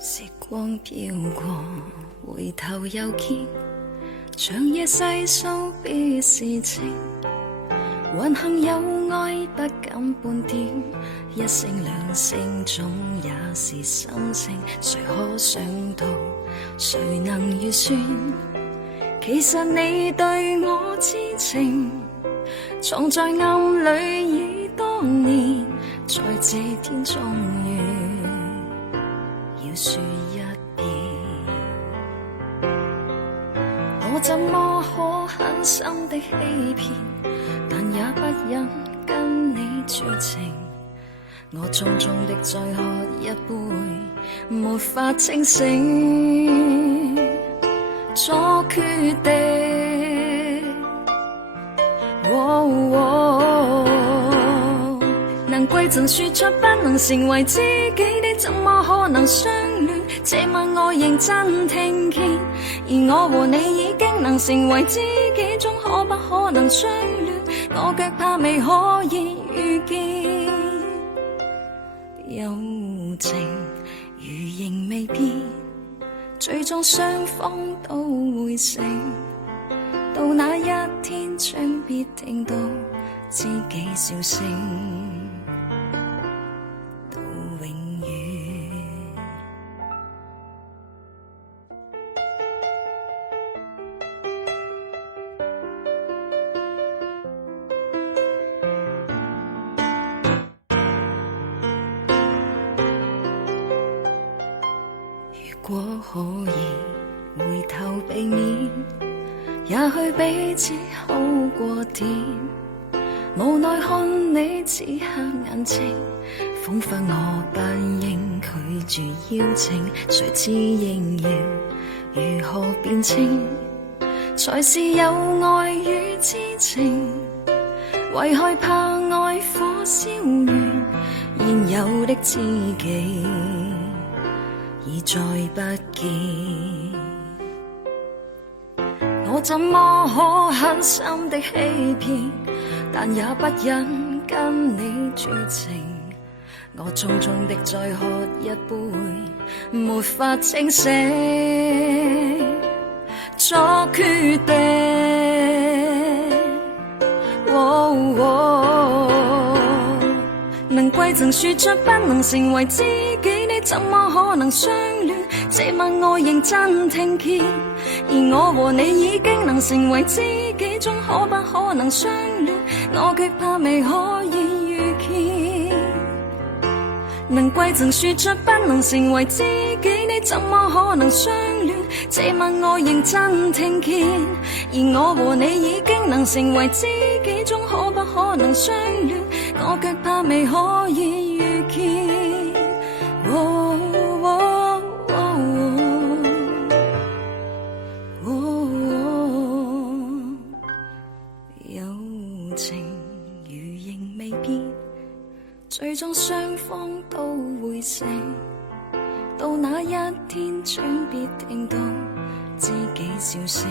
時光飄過，回頭又見，長夜細數別時情，還幸有愛不敢半點，一聲兩聲總也是心聲，誰可想到，誰能預算，其實你對我痴情，藏在暗裏已多年，在這天終於要說一遍，我怎麼可狠心的欺騙，但也不忍跟你絕情，我重重的再喝一杯，沒法清醒，作決定，能歸贈說出不能成為知己的，怎麼可能相戀？這晚我認真聽見，而我和你已經能成為知己中，可不可能相戀？我卻怕未可以遇見，友情如仍未變，最終雙方都會醒，到那一天將必聽到知己笑聲。如果可以回頭避免，也許彼此好過點，無奈看你此刻眼睛，仿佛我不應拒絕邀請，誰知應要如何辨清，才是有愛與知情，為害怕愛火燒完現有的知己已再不見，我怎麼可狠心的欺騙，但也不忍跟你絕情，我重重的再喝一杯，沒法清醒，作決定，能歸贈說出不能成為知己，你怎麼可能相戀？這晚我認真聽見，而我和你已經能成為知己中，可不可能相戀？我卻怕未可以遇見，能歸贈說出不能成為知己，你怎麼可能相戀？這晚我認真聽見，而我和你已經能成為知己中，可不可能相戀？我卻怕未可以遇見，友情如仍未變，最終雙方都會醒，到那一天將必聽到知己笑聲。